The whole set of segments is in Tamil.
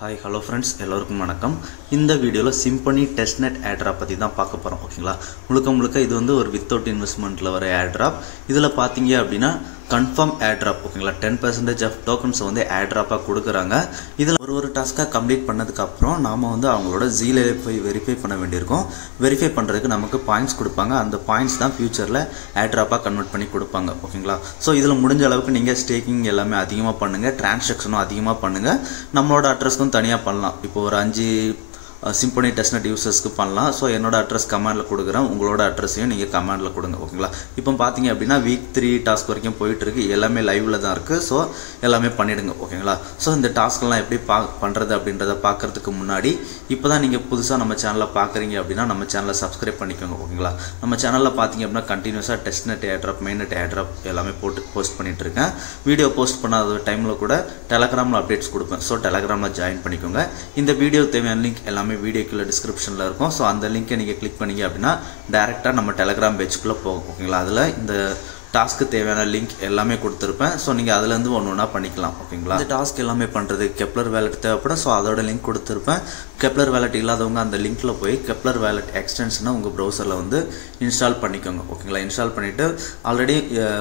ஹாய் ஹலோ ஃப்ரெண்ட்ஸ், எல்லோருக்கும் வணக்கம். இந்த வீடியோவில் சிம்பனி டெஸ்ட்நெட் ஏர்ட்ராப் பற்றி தான் பார்க்க போகிறோம். ஓகேங்களா, முழுக்க இது வந்து ஒரு வித்தவுட் இன்வெஸ்ட்மெண்ட்டில் வர ஏர்ட்ராப். இதில் பார்த்தீங்க அப்படின்னா கன்ஃபார்ம் ஏர்ட்ராப். ஓகேங்களா, 10% ஆஃப் டோக்கன்ஸை வந்து ஏர்ட்ராப்பாக கொடுக்குறாங்க. இதில் ஒரு டாஸ்க்காக கம்ப்ளீட் பண்ணதுக்கப்புறம் நாம் வந்து அவங்களோட ஜீல போய் வெரிஃபை பண்ண வேண்டியிருக்கும். வெரிஃபை பண்ணுறதுக்கு நமக்கு பாயிண்ட்ஸ் கொடுப்பாங்க. அந்த பாயிண்ட்ஸ் தான் ஃபியூச்சரில் ஏர்ட்ராப்பாக கன்வெர்ட் பண்ணி கொடுப்பாங்க. ஓகேங்களா, ஸோ இதில் முடிஞ்ச அளவுக்கு நீங்கள் ஸ்டேக்கிங் எல்லாமே அதிகமாக பண்ணுங்கள், டிரான்சாக்ஷனும் அதிகமாக பண்ணுங்கள். நம்மளோட அட்ரஸ்க்கும் தனியாக பண்ணலாம். இப்போ ஒரு 5 சிம்பனி டெஸ்ட்நெட் யூசர்ஸ்க்கு பண்ணலாம். ஸோ என்னோட அட்ரஸ் கமாண்டில் கொடுக்குறேன், உங்களோட அட்ரஸையும் நீங்கள் கமாண்டில் கொடுங்க. ஓகேங்களா, இப்போ பார்த்தீங்க அப்படின்னா வீக் 3 டாஸ்க் வரைக்கும் போயிட்டுருக்கு. எல்லாமே லைவில் தான் இருக்குது. ஸோ எல்லாமே பண்ணிவிடுங்க. ஓகேங்களா, ஸோ இந்த டாஸ்க்கெல்லாம் எப்படி பண்ணுறது அப்படின்றத பார்க்குறதுக்கு முன்னாடி இப்போ தான் நீங்கள் புதுசாக நம்ம சேனலில் பார்க்குறீங்க அப்படின்னா நம்ம சேனலை சப்ஸ்கிரைப் பண்ணிக்கோங்க. ஓகேங்களா, நம்ம சேனலில் பார்த்தீங்க அப்படின்னா கண்டினியூஸாக டெஸ்ட்நெட் ஏர்ட்ராப், மெயின்நெட் ஏர்ட்ராப் எல்லாமே போஸ்ட் பண்ணிகிட்ருக்கேன். வீடியோ போஸ்ட் பண்ணாத டைமில் கூட டெலகிராமில் அப்டேட்ஸ் கொடுப்பேன். ஸோ டெலகிராமில் ஜாயின் பண்ணிக்கோங்க. இந்த வீடியோ தேவையான லிங்க் எல்லாமே வீடியோக்குள்ள டிஸ்கிரிப்ஷனில் இருக்கும். ஸோ அந்த லிங்கை நீங்கள் கிளிக் பண்ணீங்க அப்படின்னா டேரெக்டாக நம்ம டெலகிராம் பேஜுக்குள்ளே போகும். ஓகேங்களா, அதில் இந்த டாஸ்க்கு தேவையான லிங்க் எல்லாமே கொடுத்துருப்பேன். ஸோ நீங்கள் அதுலேருந்து ஒன்று பண்ணிக்கலாம். ஓகேங்களா, இந்த டாஸ்க் எல்லாமே பண்ணுறது கெப்லர் வேலட் தேவைப்படும். ஸோ அதோட லிங்க் கொடுத்துருப்பேன். கெப்லர் வேலட் இல்லாதவங்க அந்த லிங்க்கில் போய் கெப்லர் வேலட் எக்ஸ்டென்ஷனை உங்கள் ப்ரௌசரில் வந்து இன்ஸ்டால் பண்ணிக்கோங்க. ஓகேங்களா, இன்ஸ்டால் பண்ணிவிட்டு ஆல்ரெடி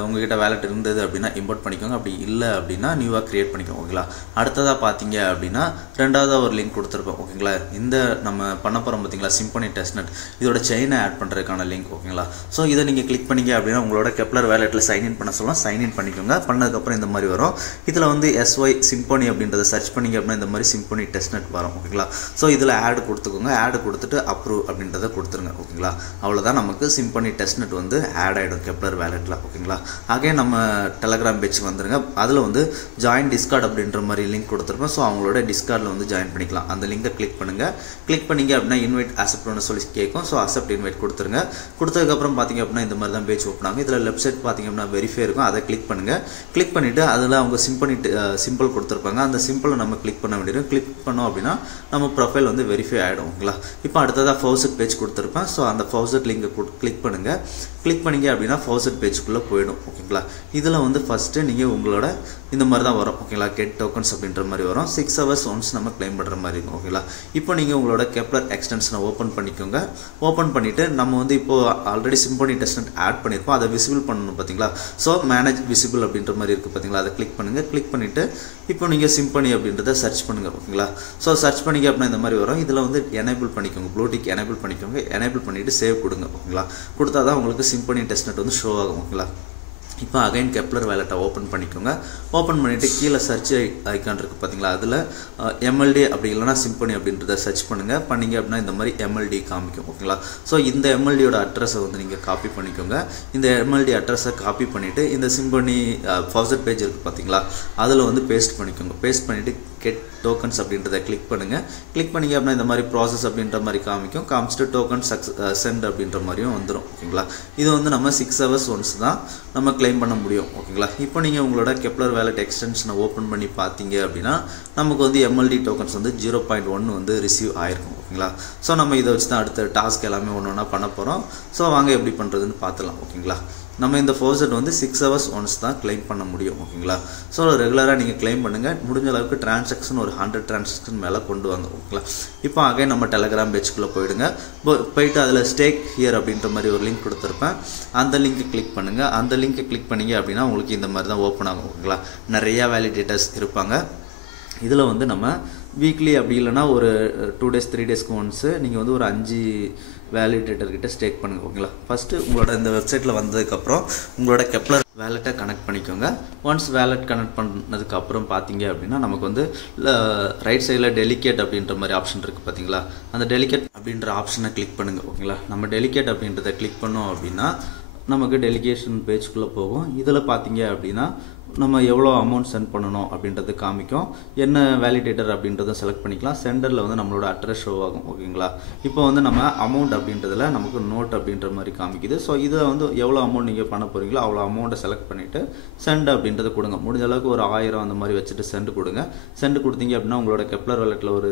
உங்கள்கிட்ட வேலட் இருந்தது அப்படின்னா இம்போர்ட் பண்ணிக்கோங்க. அப்படி இல்லை அப்படின்னா நியூவாக க்ரியேட் பண்ணிக்கோங்க. ஓகேங்களா, அடுத்ததாக பார்த்தீங்க அப்படின்னா ரெண்டாவதாக ஒரு லிங்க் கொடுத்துருப்பேன். ஓகேங்களா, இந்த நம்ம பண்ண போகிறோம் பார்த்தீங்களா சிம்பனி டெஸ்ட்நெட், இதோட செயினை ஆட் பண்ணுறதுக்கான லிங்க். ஓகேங்களா, ஸோ இதை நீங்கள் கிளிக் பண்ணிங்க அப்படின்னா உங்களோட கெப்லர் வேலட்டில் சைன்இன் பண்ண சொல்லலாம். சைன்இன் பண்ணிக்கோங்க. பண்ணதுக்கப்புறம் இந்த மாதிரி வரும். இதில் வந்து எஸ்ஒய் சிம்பனி அப்படின்றத சர்ச் பண்ணிங்க அப்படின்னா இந்த மாதிரி சிம்பனி டெஸ்ட்நெட் வரும். ஓகேங்களா, ஸோ இதில் ஆட் கொடுத்துக்கோங்க. ஆட் கொடுத்துட்டு அப்ரூவ் அப்படின்றத கொடுத்துருங்க. ஓகேங்களா, அவ்வளோதான், நமக்கு சிம்பனி டெஸ்ட்நெட் வந்து ஆட் ஆகிடும் கெப்லர் வேலட்டில். ஓகேங்களா, ஆகே நம்ம டெலகிராம் பேஜுக்கு வந்துருங்க. அதில் வந்து ஜாயின் டிஸ்கார்ட் அப்படின்ற மாதிரி லிங்க் கொடுத்துருப்போம். ஸோ அவங்களோட டிஸ்கார்டில் வந்து ஜாயின் பண்ணிக்கலாம். அந்த லிங்கை கிளிக் பண்ணுங்கள். கிளிக் பண்ணிங்க அப்படின்னா இன்வைட் அக்செப்ட் பண்ண சொல்லி கேட்கும். ஸோ அக்செப்ட் இன்வைட் கொடுத்துருங்க. கொடுத்ததுக்கப்புறம் பார்த்தீங்க அப்படின்னா இந்த மாதிரி தான் பேஜ் ஓப்பன் ஆகும். இதில் லெஃப்ட் சைட் பார்த்தீங்க அப்படின்னா வெரிஃபை இருக்கும். அதை கிளிக் பண்ணுங்கள். கிளிக் பண்ணிவிட்டு அதில் அவங்க சிம்பனி சிம்பிள் கொடுத்துருப்பாங்க. அந்த சிம்பிளை நம்ம கிளிக் பண்ண வேண்டியது. கிளிக் பண்ணோம் அப்படின்னா நம்ம ப்ரொஃபைல் வந்து வெரிஃபை ஆகிடும். ஓகேங்களா, இப்போ அடுத்ததாக ஃபவுசெட் பேஜ் கொடுத்துருப்பேன். ஸோ அந்த ஃபவுசெட் லிங்கை கிளிக் பண்ணுங்கள். கிளிக் பண்ணிங்க அப்படின்னா ஃபவுசெட் பேஜுக்குள்ளே போயிடும். ஓகேங்களா, இதில் வந்து ஃபஸ்ட்டு நீங்கள் உங்களோட இந்த மாதிரி தான் வரும். ஓகேங்களா, கெட் டோக்கன்ஸ் அப்படின்ற மாதிரி வரும். 6 hours ஒன்ஸ் நம்ம கிளைம் பண்ணுற மாதிரி இருக்கும். ஓகேங்களா, இப்போ நீங்கள் உங்களோட கெப்லர் எக்ஸ்டென்ஷனை ஓப்பன் பண்ணிக்கோங்க. ஓப்பன் பண்ணிவிட்டு நம்ம வந்து இப்போது ஆல்ரெடி சிம்பனி டெஸ்ட்நெட் ஆட் பண்ணியிருப்போம். அதை விசிபிள் பண்ணணும் பார்த்தீங்களா. ஸோ மேனேஜ் விசிபிள் அப்படின்ற மாதிரி இருக்குது பார்த்தீங்களா. அதை கிளிக் பண்ணுங்கள். கிளிக் பண்ணிவிட்டு இப்போ நீங்கள் சிம்பனி அப்படின்றத சர்ச் பண்ணுங்கள். ஓகேங்களா, ஸோ சர்ச் பண்ணிங்க அப்படின்னா இந்த மாதிரி வரும். இதில் வந்து எனேபிள் பண்ணிக்கோங்க, ப்ளூடிக் எனேபிள் பண்ணிக்கோங்க. எனேபிள் பண்ணிவிட்டு சேவ் கொடுங்க. ஓகேங்களா, கொடுத்தா தான் உங்களுக்கு சிம்பனி டெஸ்ட்நெட் வந்து ஷோ ஆகும். ஓகேங்களா, இப்போ அகைன் கெப்லர் வேலட்டை ஓப்பன் பண்ணிக்கோங்க. ஓப்பன் பண்ணிவிட்டு கீழே சர்ச் ஐக்கான் இருக்குது பார்த்தீங்களா. அதில் எம்எல்டி அப்படி இல்லைனா சிம்பனி அப்படின்றத சர்ச் பண்ணுங்கள். பண்ணிங்க அப்படின்னா இந்த மாதிரி எம்எல்டி காமிக்கும். ஓகேங்களா, ஸோ இந்த எம்எல்டியோட அட்ரஸை வந்து நீங்கள் காப்பி பண்ணிக்கோங்க. இந்த எம்எல்டி அட்ரஸை காப்பி பண்ணிவிட்டு இந்த சிம்பனி ஃபவுசெட் பேஜ் இருக்குது பார்த்தீங்களா, அதில் வந்து பேஸ்ட் பண்ணிக்கோங்க. பேஸ்ட் பண்ணிவிட்டு கெட் டோக்கன்ஸ் அப்படின்றத கிளிக் பண்ணுங்கள். கிளிக் பண்ணிங்க அப்படின்னா இந்த மாதிரி ப்ராசஸ் அப்படின்ற மாதிரி காமிக்கும். காமிச்சிட்டு டோக்கன் சென்ட் அப்படின்ற மாதிரியும் வந்துடும். ஓகேங்களா, இது வந்து நம்ம 6 hours ஒன்ஸ் தான் நம்ம கிளைம் பண்ண முடியும். ஓகேங்களா, இப்போ நீங்கள் உங்களோட கெப்லர் வேலட் எக்ஸ்டென்ஷனை ஓப்பன் பண்ணி பார்த்தீங்க அப்படின்னா நமக்கு வந்து எம்எல்டி டோக்கன்ஸ் வந்து 0.1 வந்து ரிசீவ் ஆயிருக்கும். ஓகேங்களா, ஸோ நம்ம இதை வச்சு தான் அடுத்த டாஸ்க் எல்லாமே ஒன்று பண்ண போகிறோம். ஸோ வாங்க எப்படி பண்ணுறதுன்னு பார்த்துலாம். ஓகேங்களா, நம்ம இந்த ஃபவுசெட் வந்து 6 hours ஒன்ஸ் தான் கிளைம் பண்ண முடியும். ஓகேங்களா, ஸோ ரெகுலராக நீங்கள் கிளைம் பண்ணுங்கள். முடிஞ்ச அளவுக்கு டிரான்சாக்ஷன் ஒரு 100 டிரான்சாக்ஷன் மேலே கொண்டு வாங்க. ஓகேங்களா, இப்போ ஆகே நம்ம டெலகிராம் பேஜுக்குள்ளே போயிடுங்க. போயிட்டு அதில் ஸ்டேக் ஹியர் அப்படின்ற மாதிரி ஒரு லிங்க் கொடுத்துருப்பேன். அந்த லிங்க்கை கிளிக் பண்ணுங்கள். அந்த லிங்க்கை கிளிக் பண்ணிங்க அப்படின்னா உங்களுக்கு இந்த மாதிரி தான் ஓப்பன் ஆகும். ஓகேங்களா, நிறையா வேலிடேட்டர்ஸ் இருப்பாங்க. இதில் வந்து நம்ம வீக்லி அப்படி இல்லைனா ஒரு 2 days 3 daysக்கு ஒன்ஸு நீங்கள் வந்து ஒரு 5 வேலிடேட்டர்கிட்ட ஸ்டேக் பண்ணுங்கள். ஓகேங்களா, ஃபஸ்ட்டு உங்களோட இந்த வெப்சைட்டில் வந்ததுக்கப்புறம் உங்களோட கெப்லர் வேலெட்டை கனெக்ட் பண்ணிக்கோங்க. ஒன்ஸ் வேலெட் கனெக்ட் பண்ணதுக்கப்புறம் பார்த்தீங்க அப்படின்னா நமக்கு வந்து ரைட் சைடில் டெலிகேட் அப்படின்ற மாதிரி ஆப்ஷன் இருக்குது பார்த்தீங்களா. அந்த டெலிகேட் அப்படின்ற ஆப்ஷனை கிளிக் பண்ணுங்கள். ஓகேங்களா, நம்ம டெலிகேட் அப்படின்றத கிளிக் பண்ணோம் அப்படின்னா நமக்கு டெலிகேஷன் பேஜுக்குள்ளே போகும். இதில் பார்த்தீங்க அப்படின்னா நம்ம எவ்வளோ அமௌண்ட் சென்ட் பண்ணணும் அப்படின்றது காமிக்கும். என்ன வேலிடேட்டர் அப்படின்றத செலக்ட் பண்ணிக்கலாம். சென்டரில் வந்து நம்மளோட அட்ரஸ் ஷோ ஆகும். ஓகேங்களா, இப்போ வந்து நம்ம அமௌண்ட் அப்படின்றதுல நமக்கு நோட் அப்படின்ற மாதிரி காமிக்குது. ஸோ இதில் வந்து எவ்வளோ அமௌண்ட் நீங்கள் பண்ண போகிறீங்களோ அவ்வளோ அமௌண்ட்டை செலக்ட் பண்ணிவிட்டு சென்ட் அப்படின்றத கொடுங்க. முடிஞ்ச அளவுக்கு ஒரு 1000 அந்த மாதிரி வச்சுட்டு சென்ட் கொடுங்க. சென்ட் கொடுத்தீங்க அப்படின்னா உங்களோட கெப்லர் வேலட்டில் ஒரு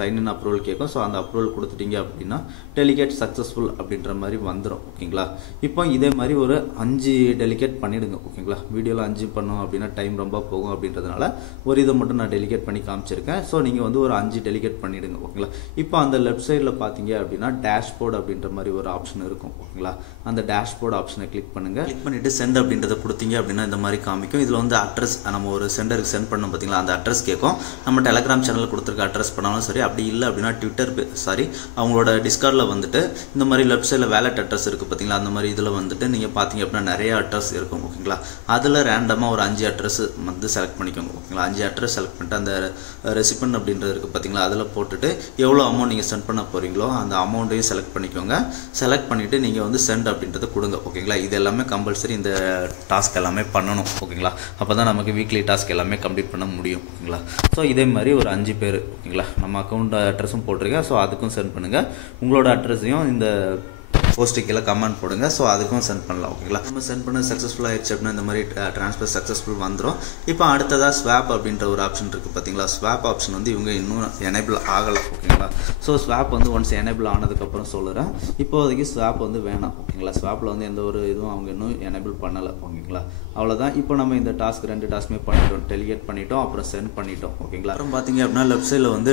சைன்இன் அப்ரூவல் கேட்கும். ஸோ அந்த அப்ரூவல் கொடுத்துட்டீங்க அப்படின்னா டெலிகேட் சக்ஸஸ்ஃபுல் அப்படின்ற மாதிரி வந்துடும். ஓகேங்களா, இப்போ இதே மாதிரி ஒரு 5 டெலிகேட் பண்ணிவிடுங்க. ஓகேங்களா, வீடியோவில் 5 பண்ணோம் ஆகிடும் அப்படின்னா டைம் ரொம்ப போகும் அப்படின்றதுனால ஒரு இதை மட்டும் நான் டெலிகேட் பண்ணி காமிச்சிருக்கேன். ஸோ நீங்கள் வந்து ஒரு 5 டெலிகேட் பண்ணிவிடுங்க. ஓகேங்களா. இப்போ அந்த லெஃப்ட் சைடில் பார்த்தீங்க அப்படின்னா டேஷ்போர்ட் அப்படின்ற மாதிரி ஒரு ஆப்ஷன் இருக்கும். ஓகேங்களா. அந்த டேஷ்போர்ட் ஆப்ஷனை கிளிக் பண்ணுங்கள். கிளிக் பண்ணிவிட்டு சென்ட் அப்படின்றத கொடுத்தீங்க அப்படின்னா இந்த மாதிரி காமிக்கும். இதில் வந்து அட்ரஸ் நம்ம ஒரு சென்டருக்கு சென்ட் பண்ணோம் பார்த்தீங்களா, அந்த அட்ரஸ் கேட்கும். நம்ம டெலகிராம் சேனலில் கொடுத்துருக்க அட்ரஸ் பண்ணாலும் சரி, அப்படி இல்லை அப்படின்னா ட்விட்டர் அவங்களோட டிஸ்கார்டில் வந்துட்டு இந்த மாதிரி லெஃப்ட் சைடில் வேலட் அட்ரஸ் இருக்குது பார்த்தீங்களா, அந்த மாதிரி இதில் வந்துட்டு நீங்கள் பார்த்தீங்க அப்படின்னா நிறைய அட்ரஸ் இருக்கும். ஓகேங்களா. அதில் ரேண்டமாக ஒரு 5 அட்ரஸ் வந்து செலக்ட் பண்ணிக்கோங்க. ஓகேங்களா. 5 அட்ரஸ் செலக்ட் பண்ணிட்டு அந்த ரெசிபெண்ட் அப்படின்றது இருக்குது பார்த்தீங்களா, அதில் போட்டுட்டு எவ்வளோ அமௌண்ட் நீங்கள் சென்ட் பண்ண போகிறீங்களோ அந்த அமௌண்ட்டையும் செலக்ட் பண்ணிக்கோங்க. செலக்ட் பண்ணிவிட்டு நீங்கள் வந்து சென்ட் அப்படின்றத கொடுங்க. ஓகேங்களா. இது எல்லாமே கம்பல்சரி இந்த டாஸ்க் எல்லாமே பண்ணணும். ஓகேங்களா. அப்போ தான் நமக்கு வீக்லி டாஸ்க் எல்லாமே கம்ப்ளீட் பண்ண முடியும். ஓகேங்களா. ஸோ இதே மாதிரி ஒரு 5 பேர் ஓகேங்களா நம்ம அக்கௌண்ட் அட்ரஸும் போட்டிருக்கேன். ஸோ அதுக்கும் சென்ட் பண்ணுங்கள். உங்களோட அட்ரஸையும் இந்த போஸ்ட்டுக்கு கீழே கமெண்ட் போடுங்க. ஸோ அதுக்கும் சென்ட் பண்ணலாம். ஓகேங்களா. நம்ம சென்ட் பண்ண சக்ஸஸ்ஃபுல் ஆயிடுச்சு அப்படின்னா இந்த மாதிரி ட்ரான்ஸ்ஃபர் சக்ஸஸ்ஃபுல் வந்துடும். இப்போ அடுத்ததாக ஸ்வாப் அப்படின்ற ஒரு ஆப்ஷன் இருக்குது பார்த்தீங்களா. ஸ்வாப் ஆப்ஷன் வந்து இவங்க இன்னும் எனேபிள் ஆகலை. ஓகேங்களா. ஸோ ஸ்வாப் வந்து ஒன்ஸ் எனேபிள் ஆனதுக்கப்புறம் சொல்லுறேன். இப்போதைக்கு ஸ்வாப் வந்து வேணாம். ஓகேங்களா. ஸ்வாப்பில் வந்து எந்த ஒரு இதுவும் அவங்க இன்னும் எனேபிள் பண்ணலை. ஓகேங்களா. அவ்வளோதான். இப்போ நம்ம இந்த டாஸ்க் 2 டாஸ்க்குமே பண்ணிட்டோம். டெலிகேட் பண்ணிட்டோம், அப்புறம் சென்ட் பண்ணிட்டோம். ஓகேங்களா. அப்புறம் பார்த்தீங்க அப்படின்னா லெஃப்ட் சைடில் வந்து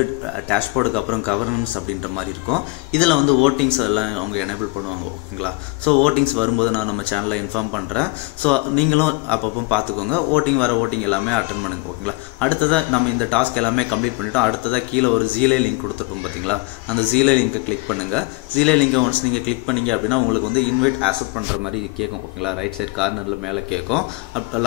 டேஷ்போர்டுக்கு அப்புறம் கவர்னன்ஸ் அப்படின்ற மாதிரி இருக்கும். இதில் வந்து ஓட்டிங்ஸ் எல்லாம் அவங்க எனேபிள் பண்ணுவாங்க. ஓகேங்களா. ஸோ ஓட்டிங்ஸ் வரும்போது நான் நம்ம சேனலில் இன்ஃபார்ம் பண்ணுறேன். ஸோ நீங்களும் அப்பப்போ பார்த்துக்கோங்க. ஓட்டிங் எல்லாமே அட்டன் பண்ணுங்க. ஓகேங்களா. அடுத்ததாக நம்ம இந்த டாஸ்க் எல்லாமே கம்ப்ளீட் பண்ணிட்டோம். அடுத்ததாக கீழே ஒரு ஜீலே லிங்க் கொடுத்துருப்போம் பார்த்தீங்களா, அந்த ஜீலே லிங்கை கிளிக் பண்ணுங்கள். ஜீலே லிங்கை ஒன்ஸ் நீங்கள் கிளிக் பண்ணீங்க அப்படின்னா உங்களுக்கு வந்து இன்வைட் அக்செப்ட் பண்ணுற மாதிரி கேட்கும். ஓகேங்களா. ரைட் சைட் கார்னரில் மேலே கேட்கும்.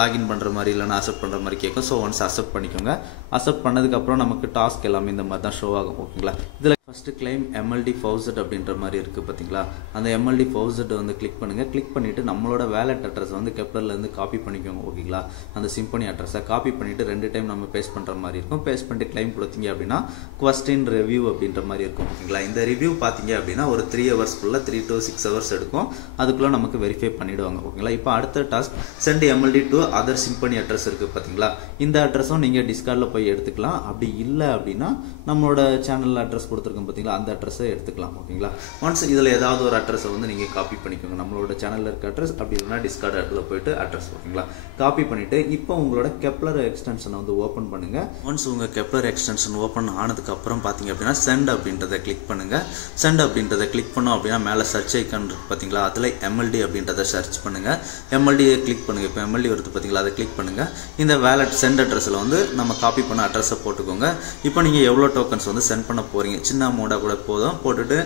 லாகின் பண்ணுற மாதிரி இல்லைன்னா அக்செப்ட் பண்ணுற மாதிரி கேட்கும். ஸோ ஒன்ஸ் அக்செப்ட் பண்ணிக்கோங்க. அக்செப்ட் பண்ணதுக்கப்புறம் நமக்கு டாஸ்க் எல்லாமே இந்த மாதிரி தான் ஷோ ஆகும். ஓகேங்களா. இதில் ஃபஸ்ட்டு கிளைம் MLD ஃபவுசட் அப்படின்ற மாதிரி இருக்குது பார்த்தீங்களா, அந்த MLD ஃபவுசட் வந்து கிளிக் பண்ணுங்கள். கிளிக் பண்ணிவிட்டு நம்மளோட வேலட் அட்ரஸ் வந்து கெப்லர்லேருந்து காப்பி பண்ணிக்கோங்க. ஓகேங்களா. அந்த சிம்பனி அட்ரஸை காப்பி பண்ணிவிட்டு 2 டைம் நம்ம பேஸ்ட் பண்ணுற மாதிரி இருக்கும். பேஸ்ட் பண்ணிட்டு கிளைம் கொடுத்தீங்க அப்படின்னா கொஸ்டின் ரிவ்யூ அப்படின்ற மாதிரி இருக்கும். ஓகேங்களா. இந்த ரிவ்யூ பார்த்தீங்க அப்படின்னா ஒரு 3 ஹவர்ஸ்க்குள்ளே 3 to 6 ஹவர்ஸ் எடுக்கும். அதுக்குள்ளே நமக்கு வெரிஃபை பண்ணிவிடுவாங்க. ஓகேங்களா. இப்போ அடுத்த task sent MLD to other symphony address இருக்குது பார்த்தீங்களா, இந்த அட்ரஸும் நீங்கள் டிஸ்கார்டில் போய் எடுத்துக்கலாம். அப்படி இல்லை அப்படின்னா நம்மளோட சேனலில் அட்ரஸ் கொடுத்துருக்கோம் பார்த்தீங்களா, அந்த அட்ரஸை எடுத்துக்கலாம். ஓகேங்களா. ஒன்ஸ் இதில் ஏதாவது ஒரு அட்ரஸை வந்து நீங்கள் காப்பி பண்ணிக்கோங்க. நம்மளோட சேனலில் இருக்க அட்ரஸ், அப்படி இல்லைனா டிஸ்கார்டில் போயிட்டு அட்ரஸ். ஓகேங்களா. காப்பி பண்ணிவிட்டு இப்போ உங்களோட கெப்லர் எக்ஸ்டென்ஷனை வந்து ஓப்பன் பண்ணுங்கள். ஒன்ஸ் உங்கள் கெப்லர் எக்ஸ்டென்ஷன் ஓப்பன் ஆனதுக்கப்புறம் பார்த்தீங்க அப்படின்னா சென்ட் அப்படின்றத கிளிக் பண்ணுங்கள். சென்ட் அப்படின்றத கிளிக் பண்ணோம் அப்படின்னா மேலே சர்ச் ஐக்கான் இருக்குது பார்த்தீங்களா, அதில் MLD அப்படின்றத சர்ச் பண்ணுங்கள். MLDயை கிளிக் பண்ணுங்கள். இப்போ MLD வருது பார்த்தீங்களா, அதை கிளிக் பண்ணுங்கள். இந்த வேலட் சென்ட் அட்ரஸில் வந்து நம்ம காப்பி பண்ண அட்ரஸை போட்டுக்கோங்க. இப்போ நீங்கள் எவ்வளோ டோக்கன்ஸ் வந்து சென்ட் பண்ண போகிறீங்க, சின்ன அமௌண்ட்டாக கூட போதும், போட்டுட்டு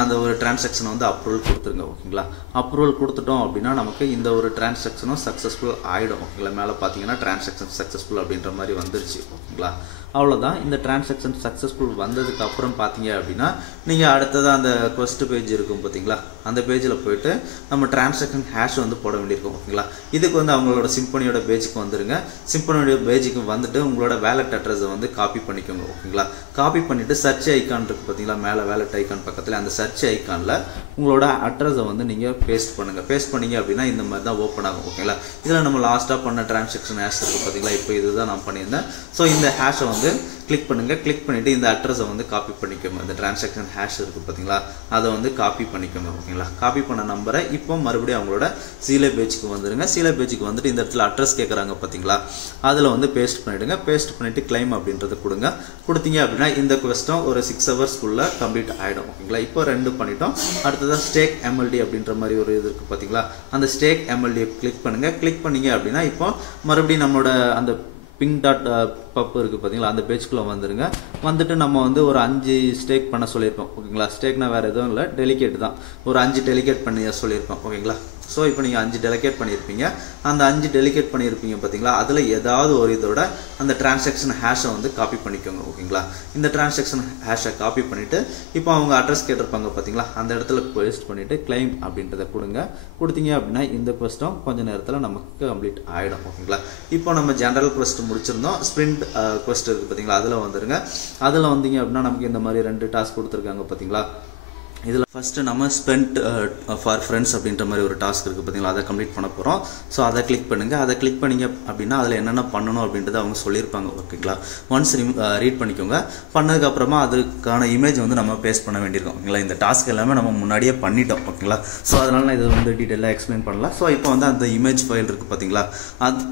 அந்த ஒரு டிரான்சாக்ஷனை வந்து அப்ரூவல் கொடுத்துருங்க. ஓகேங்களா. அப்ரூவல் கொடுத்துட்டோம் அப்படின்னா நமக்கு இந்த ஒரு டிரான்சாக்ஷனும் சக்ஸஸ்ஃபுல் ஆகிடும். ஓகேங்களா. மேலே பார்த்தீங்கன்னா டிரான்சாக்ஷன் சக்ஸஸ்ஃபுல் அப்படின்ற மாதிரி வந்துருச்சு. ஓகேங்களா. அவ்வளோதான். இந்த டிரான்சாக்ஷன் சக்ஸஸ்ஃபுல் வந்ததுக்கு அப்புறம் பார்த்தீங்க அப்படின்னா நீங்கள் அடுத்ததாக அந்த கொஸ்ட் பேஜ் இருக்கும் பார்த்தீங்களா, அந்த பேஜில் போயிட்டு நம்ம டிரான்சாக்ஷன் ஹேஷ் வந்து போட வேண்டியிருக்கும். ஓகேங்களா. இதுக்கு வந்து அவங்களோட சிம்பனியோட பேஜுக்கு வந்துடுங்க. சிம்பனியோட பேஜுக்கு வந்துட்டு உங்களோட வேலட் அட்ரஸை வந்து காப்பி பண்ணிக்கோங்க. ஓகேங்களா. காப்பி பண்ணிவிட்டு சர்ச் ஐக்கான் இருக்குது பார்த்தீங்களா, மேலே வேலட் ஐக்கான் பக்கத்தில் அந்த சர்ச் ஐக்கானில் உங்களோட அட்ரஸை வந்து நீங்கள் பேஸ்ட் பண்ணுங்கள். பேஸ்ட் பண்ணிங்க அப்படின்னா இந்த மாதிரி தான் ஓப்பன் ஆகும். ஓகேங்களா. இதில் நம்ம லாஸ்ட்டாக பண்ண டிரான்சாக்ஷன் ஹேஷ் இருக்குது பார்த்தீங்களா, இப்போ இதுதான் நான் பண்ணியிருந்தேன். ஸோ இந்த ஹேஷை வந்து கிளிக் பண்ணுங்கள். கிளிக் பண்ணிவிட்டு இந்த அட்ரஸை வந்து காப்பி பண்ணிக்கோங்க. இந்த டிரான்சாக்ஷன் ஹேஷ் இருக்குது பார்த்தீங்களா, அதை வந்து காப்பி பண்ணிக்கோங்க. ஓகேங்களா. காப்பி பண்ண நம்பரை இப்போ மறுபடியும் அவங்களோட சீலே பேஜுக்கு வந்துடுங்க. சீலே பேஜுக்கு வந்துட்டு இந்த இடத்துல அட்ரஸ் கேட்குறாங்க பார்த்தீங்களா, அதில் வந்து பேஸ்ட் பண்ணிவிடுங்க. பேஸ்ட் பண்ணிவிட்டு கிளைம் அப்படின்றத கொடுங்க. கொடுத்தீங்க அப்படின்னா இந்த கொஸ்டின் ஒரு 6 ஹவர்ஸ்க்குள்ளே கம்ப்ளீட் ஆகிடும். ஓகேங்களா. இப்போ 2 பண்ணிட்டோம். அடுத்ததாக ஸ்டேக் MLD அப்படின்ற மாதிரி ஒரு இது இருக்குது பார்த்தீங்களா, அந்த ஸ்டேக் MLD கிளிக் பண்ணுங்கள். கிளிக் பண்ணிங்க அப்படின்னா இப்போ மறுபடியும் நம்மளோட அந்த பிங்க் டாட் பப் இருக்குது பார்த்தீங்களா, அந்த பேஜ்குள்ளே வந்துடுங்க. வந்துட்டு நம்ம வந்து ஒரு 5 ஸ்டேக் பண்ண சொல்லியிருப்போம். ஓகேங்களா. ஸ்டேக்னா வேறு எதுவும் இல்லை, டெலிகேட் தான். ஒரு 5 டெலிகேட் பண்ணி சொல்லியிருப்போம். ஓகேங்களா. ஸோ இப்போ நீங்கள் 5 டெலிகேட் பண்ணியிருப்பீங்க. அந்த 5 டெலிகேட் பண்ணியிருப்பீங்க பார்த்தீங்களா, அதில் ஏதாவது ஒரு இதோட அந்த டிரான்சாக்ஷன் ஹேஷை வந்து காப்பி பண்ணிக்கோங்க. ஓகேங்களா. இந்த டிரான்சாக்ஷன் ஹேஷை காப்பி பண்ணிவிட்டு இப்போ அவங்க அட்ரஸ் கேட்டிருப்பாங்க பார்த்தீங்களா, அந்த இடத்துல பேஸ்ட் பண்ணிவிட்டு கிளைம் அப்படின்றத கொடுங்க. கொடுத்தீங்க அப்படின்னா இந்த கொஸ்டின் கொஞ்சம் நேரத்தில் நமக்கு கம்ப்ளீட் ஆகிடும். ஓகேங்களா. இப்போ நம்ம ஜென்ரல் கொஸ்டின் முடிச்சிருந்தோம். ஸ்ப்ரிண்ட் கொஸ்டின் இருக்குது பார்த்தீங்களா, அதில் வந்துருங்க. அதில் வந்தீங்க அப்படின்னா நமக்கு இந்த மாதிரி 2 டாஸ்க் கொடுத்துருக்காங்க பார்த்தீங்களா. இதில் ஃபஸ்ட்டு நம்ம ஸ்பெண்ட் ஃபார் ஃப்ரெண்ட்ஸ் அப்படின்ற மாதிரி ஒரு டாஸ்க் இருக்குது பார்த்தீங்களா, அதை கம்ப்ளீட் பண்ண போகிறோம். ஸோ அதை கிளிக் பண்ணுங்கள். அதை கிளிக் பண்ணிங்க அப்படின்னா அதில் என்னென்ன பண்ணணும் அப்படின்றத அவங்க சொல்லியிருப்பாங்க. ஓகேங்களா, ஒன்ஸ் ரீட் பண்ணிக்கோங்க. பண்ணதுக்கப்புறமா அதுக்கான இமேஜ் வந்து நம்ம பேஸ்ட் பண்ண வேண்டியிருக்கோம். ஓகேங்களா, இந்த டாஸ்க் எல்லாமே நம்ம முன்னாடியே பண்ணிட்டோம். ஓகேங்களா, ஸோ அதனால் நான் இதை வந்து டீட்டெயிலாக எக்ஸ்பிளைன் பண்ணலாம். ஸோ இப்போ வந்து அந்த இமேஜ் ஃபைல் இருக்குது பார்த்தீங்களா,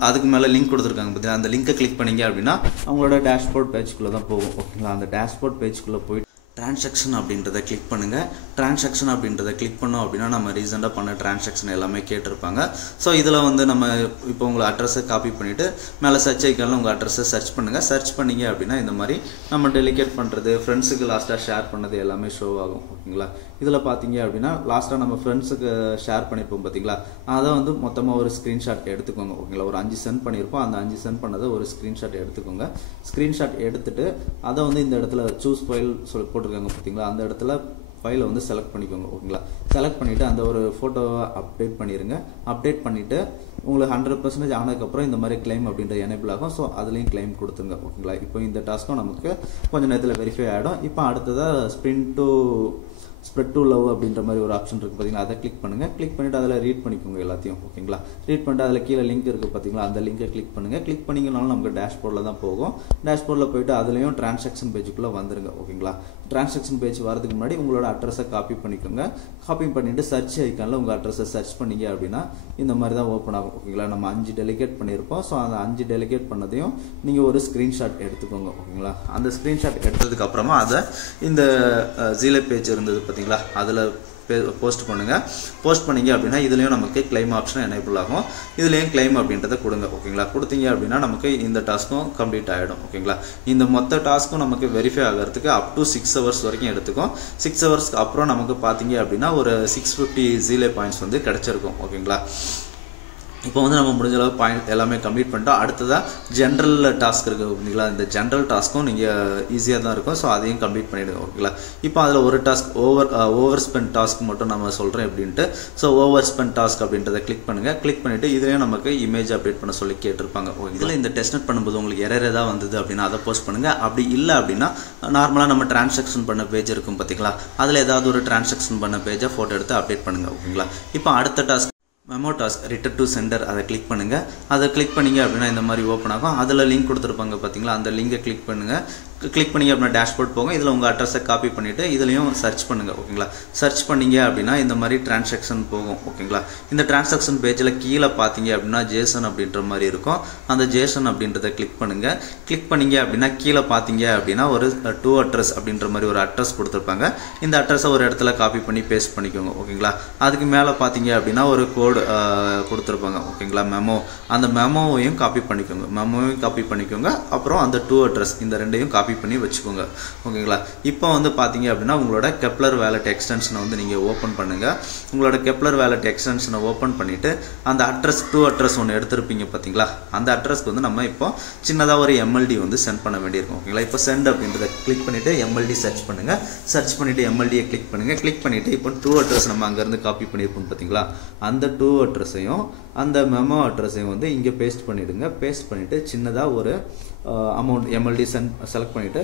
அதுக்கு மேலே லிங்க் கொடுத்துருக்காங்க பார்த்தீங்களா, அந்த லிங்கை கிளிக் பண்ணிங்க அப்படின்னா அவங்களோட டேஷ்போர்ட் பேஜ்குள்ளே தான் போகும். ஓகேங்களா, அந்த டேஷ்போர்ட் பேஜ்குள்ளே போயிட்டு டிரான்சாக்ஷன் அப்படின்றத கிளிக் பண்ணுங்கள். டிரான்சாக்ஷன் அப்படின்றத கிளிக் பண்ணோம் அப்படின்னா நம்ம ரீசெண்டாக பண்ண டிரான்சாக்ஷன் எல்லாமே கேட்டிருப்பாங்க. ஸோ இதில் வந்து நம்ம இப்போ உங்கள் அட்ரஸை காப்பி பண்ணிவிட்டு மேலே சர்ச் ஐக்கானில் உங்கள் அட்ரஸை சர்ச் பண்ணுங்கள். சர்ச் பண்ணிங்க அப்படின்னா இந்த மாதிரி நம்ம டெலிகேட் பண்ணுறது, ஃப்ரெண்ட்ஸுக்கு லாஸ்ட்டாக ஷேர் பண்ணது எல்லாமே ஷோ ஆகும். ஓகேங்களா, இதில் பார்த்தீங்க அப்படின்னா லாஸ்ட்டாக நம்ம ஃப்ரெண்ட்ஸுக்கு ஷேர் பண்ணியிருப்போம் பார்த்தீங்களா, அதை வந்து மொத்தமாக ஒரு ஸ்க்ரீன்ஷாட் எடுத்துக்கோங்க. ஓகேங்களா, ஒரு 5 சென்ட் பண்ணியிருப்போம். அந்த 5 சென்ட் பண்ணதை ஒரு ஸ்க்ரீன்ஷாட் எடுத்துக்கோங்க. ஸ்க்ரீன்ஷாட் எடுத்துகிட்டு அதை வந்து இந்த இடத்துல சூஸ் ஃபைல் சொல்லி போட்டிருக்காங்க பார்த்தீங்களா, அந்த இடத்துல ஃபைலை வந்து செலக்ட் பண்ணிக்கோங்க. ஓகேங்களா, செலக்ட் பண்ணிவிட்டு அந்த ஒரு ஃபோட்டோவை அப்டேட் பண்ணிடுங்க. அப்டேட் பண்ணிவிட்டு உங்களுக்கு 100% ஆனதுக்கப்புறம் இந்த மாதிரி கிளைம் அப்படின்ற எனேபிள் ஆகும். ஸோ அதுலேயும் கிளைம் கொடுத்துருங்க. ஓகேங்களா, இப்போ இந்த டாஸ்க்கும் நமக்கு கொஞ்சம் நேரத்தில் வெரிஃபை ஆகிடும். இப்போ அடுத்ததாக ஸ்ப்ரெட் டு லவ் அப்படின்ற மாதிரி ஒரு ஆப்ஷன் இருக்குது பார்த்தீங்களா, அதை கிளிக் பண்ணுங்கள். கிளிக் பண்ணிவிட்டு அதில் ரீட் பண்ணிக்கோங்க எல்லாத்தையும். ஓகேங்களா, ரீட் பண்ணிட்டு அதில் கீழே லிங்க் இருக்குது பார்த்தீங்களா, அந்த லிங்கை கிளிக் பண்ணுங்கள். கிளிக் பண்ணிங்கனாலும் நமக்கு டேஷ்போர்டில் தான் போகும். டேஷ்போர்டில் போயிட்டு அதுலேயும் டிரான்சாக்ஷன் பேஜுக்குள்ளே வந்துருங்க. ஓகேங்களா, டிரான்சாக்ஷன் பேஜ் வரதுக்கு முன்னாடி உங்களோட அட்ரஸை காப்பி பண்ணிக்கோங்க. காப்பி பண்ணிவிட்டு சர்ச் ஐக்கானில் உங்கள் அட்ரஸை சர்ச் பண்ணிங்க அப்படின்னா இந்த மாதிரி தான் ஓப்பன் ஆகும். ஓகேங்களா, நம்ம 5 டெலிகேட் பண்ணியிருப்போம். ஸோ அந்த 5 டெலிகேட் பண்ணதையும் நீங்கள் ஒரு ஸ்க்ரீன்ஷாட் எடுத்துக்கோங்க. ஓகேங்களா, அந்த ஸ்க்ரீன்ஷாட் எடுத்ததுக்கு அப்புறமா அதை இந்த ஜீலே பேஜ் இருந்தது பார்த்தீங்களா, அதில் போஸ்ட் பண்ணுங்கள். போஸ்ட் பண்ணிங்க அப்படின்னா இதுலேயும் நமக்கு கிளைம் ஆப்ஷன் எனேபிள் ஆகும். இதுலேயும் கிளைம் அப்படின்றத கொடுங்க. ஓகேங்களா, கொடுத்தீங்க அப்படின்னா நமக்கு இந்த டாஸ்க்கும் கம்ப்ளீட் ஆகிடும். ஓகேங்களா, இந்த மொத்த டாஸ்க்கும் நமக்கு வெரிஃபை ஆகிறதுக்கு அப் டு 6 ஹவர்ஸ் வரைக்கும் எடுத்துக்கும். 6 ஹவர்ஸ்க்கு அப்புறம் நமக்கு பார்த்தீங்க அப்படின்னா ஒரு 650 ஜீலே பாயிண்ட்ஸ் வந்து கிடச்சிருக்கும். ஓகேங்களா, இப்போ வந்து நம்ம முடிஞ்ச அளவு பாயிண்ட் எல்லாமே கம்ப்ளீட் பண்ணிட்டோம். அடுத்ததாக ஜென்ரல் டாஸ்க் இருக்குது பார்த்தீங்களா, இந்த ஜென்ரல் டாஸ்க்கும் நீங்கள் ஈஸியாக தான் இருக்கும். ஸோ அதையும் கம்ப்ளீட் பண்ணிவிடுங்க. ஓகேங்களா, இப்போ அதில் ஒரு டாஸ்க் ஓவர் ஸ்பெண்ட் டாஸ்க் மட்டும் நம்ம சொல்கிறேன் எப்படின்ட்டு. ஸோ ஓவர் ஸ்பெண்ட் டாஸ்க் அப்படின்றத கிளிக் பண்ணுங்கள். கிளிக் பண்ணிவிட்டு இதுலேயும் நமக்கு இமேஜ் அப்டேட் பண்ண சொல்லி கேட்டிருப்பாங்க. இதில் இந்த டெஸ்ட் பண்ணும்போது உங்களுக்கு எரர் ஏதாவது வந்தது அப்படின்னா அதை போஸ்ட் பண்ணுங்கள். அப்படி இல்லை அப்படின்னா நார்மலாக நம்ம டிரான்சாக்ஷன் பண்ண பேஜ் இருக்கும் பார்த்தீங்களா, அதில் ஏதாவது ஒரு டிரான்சாக்ஷன் பண்ண பேஜை ஃபோட்டோ எடுத்து அப்டேட் பண்ணுங்கள். ஓகேங்களா, இப்போ அடுத்த task memo task return to centre, அதை கிளிக் பண்ணுங்கள். அதை கிளிக் பண்ணிங்க அப்படின்னா இந்த மாதிரி ஓப்பன் ஆகும். அதில் லிங்க் கொடுத்துருப்பாங்க பார்த்தீங்களா, அந்த லிங்கை கிளிக் பண்ணுங்கள். கிளிக் பண்ணிங்க அப்படின்னா டேஷ்போர்ட் போகும். இதில் உங்கள் அட்ரஸை காப்பி பண்ணிவிட்டு இதுலையும் சர்ச் பண்ணுங்கள். ஓகேங்களா, சர்ச் பண்ணிங்க அப்படின்னா இந்த மாதிரி டிரான்சாக்ஷன் போகும். ஓகேங்களா, இந்த டிரான்சாக்ஷன் பேஜில் கீழே பார்த்தீங்க அப்படின்னா ஜேசன் அப்படின்ற மாதிரி இருக்கும். அந்த ஜேசன் அப்படின்றத கிளிக் பண்ணுங்கள். கிளிக் பண்ணிங்க அப்படின்னா கீழே பார்த்தீங்க அப்படின்னா ஒரு டூ அட்ரஸ் அப்படின்ற மாதிரி ஒரு அட்ரஸ் கொடுத்துருப்பாங்க. இந்த அட்ரஸை ஒரு இடத்துல காப்பி பண்ணி பேஸ்ட் பண்ணிக்கோங்க. ஓகேங்களா, அதுக்கு மேலே பார்த்தீங்க அப்படின்னா ஒரு கோடு கொடுத்துருப்பாங்க. ஓகேங்களா, மெமோ, அந்த மெமோவையும் காப்பி பண்ணிக்கோங்க. அப்புறம் அந்த டூ அட்ரஸ் இந்த ரெண்டையும் காப்பி பண்ணி வச்சுக்கோங்க. ஓகேங்களா, இப்போ வந்து பார்த்தீங்க அப்படின்னா உங்களோட கெப்லர் வேலட் எக்ஸ்டென்ஷனை வந்து நீங்கள் ஓப்பன் பண்ணுங்கள். உங்களோட கெப்லர் வேலட் எக்ஸ்டென்ஷனை ஓப்பன் பண்ணிவிட்டு அந்த அட்ரஸ் டூ அட்ரஸ் ஒன்று எடுத்திருப்பீங்க பார்த்தீங்களா, அந்த அட்ரஸ்க்கு வந்து நம்ம இப்போ சின்னதாக ஒரு எம்எல்டி வந்து சென்ட் பண்ண வேண்டியிருக்கும். ஓகேங்களா, இப்போ சென்ட் அப்படின்றத கிளிக் பண்ணிவிட்டு எம்எல்டி சர்ச் பண்ணுங்கள். சர்ச் பண்ணிவிட்டு எம்எல்டியை கிளிக் பண்ணுங்கள். கிளிக் பண்ணிவிட்டு இப்போ டூ அட்ரஸ் நம்ம அங்கேருந்து காப்பி பண்ணியிருப்போம் பார்த்தீங்களா, அந்த டூ அட்ரஸையும் அந்த மெமோ அட்ரஸையும் வந்து இங்கே பேஸ்ட் பண்ணிவிடுங்க. பேஸ்ட் பண்ணிவிட்டு சின்னதாக ஒரு அமௌண்ட் எம்எல்டி செலக்ட் பண்ணிவிட்டு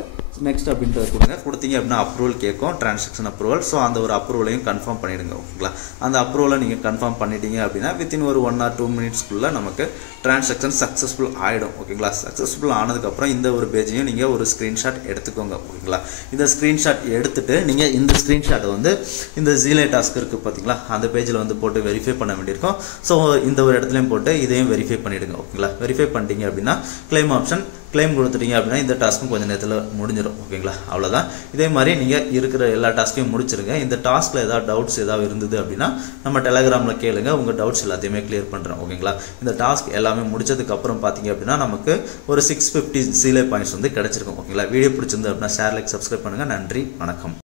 நெக்ஸ்ட் அப்படின்றத கொடுங்க. கொடுத்தீங்க அப்படின்னா அப்ரூவல் கேட்கும், டிரான்சாக்ஷன் அப்ரூவல். ஸோ அந்த ஒரு அப்ரூவலையும் கன்ஃபார்ம் பண்ணிவிடுங்க. ஓகேங்களா, அந்த அப்ரூவலை நீங்கள் கன்ஃபார்ம் பண்ணிட்டீங்க அப்படின்னா வித்தின் ஒரு 1 or 2 மினிட்ஸ்க்குள்ளே நமக்கு டிரான்சாக்ஷன் சக்ஸஸ்ஃபுல் ஆகிடும். ஓகேங்களா, சக்ஸஸ்ஃபுல் ஆனதுக்கப்புறம் இந்த ஒரு பேஜையும் நீங்கள் ஒரு ஸ்க்ரீன்ஷாட் எடுத்துக்கோங்க. ஓகேங்களா, இந்த ஸ்க்ரீன்ஷாட் எடுத்துகிட்டு நீங்கள் இந்த ஸ்க்ரீன்ஷாட்டை வந்து இந்த ஜீலே டாஸ்க் இருக்குது பார்த்தீங்களா, அந்த பேஜில் வந்து போட்டு வெரிஃபை பண்ண வேண்டியிருக்கும். ஸோ இந்த ஒரு இடத்துலையும் போட்டு இதையும் வெரிஃபை பண்ணிவிடுங்க. ஓகேங்களா, வெரிஃபை பண்ணிட்டீங்க அப்படின்னா கிளைம் ஆப்ஷன் கிளைம் கொடுத்துட்டீங்க அப்படின்னா இந்த டாஸ்க்கும் கொஞ்சம் நேரத்தில் முடிஞ்சிடும். ஓகேங்களா, அவ்வளோதான். இதே மாதிரி நீங்கள் இருக்கிற எல்லா டாஸ்க்கையும் முடிச்சிருங்க. இந்த டாஸ்கில் ஏதாவது டவுட்ஸ் ஏதாவது இருந்தது அப்படின்னா நம்ம டெலகிராமில் கேளுங்க, உங்கள் டவுட்ஸ் எல்லாத்தையுமே கிளியர் பண்ணுறோம். ஓகேங்களா, இந்த டாஸ்க் எல்லாமே முடிச்சதுக்கப்புறம் பார்த்தீங்க அப்படின்னா நமக்கு ஒரு 650 ஜீலே பாயிண்ட்ஸ் வந்து கிடச்சிருக்கும். ஓகேங்களா, வீடியோ பிடிச்சிருந்து அப்படின்னா ஷேர், லைக், சப்ஸ்கிரைப் பண்ணுங்கள். நன்றி, வணக்கம்.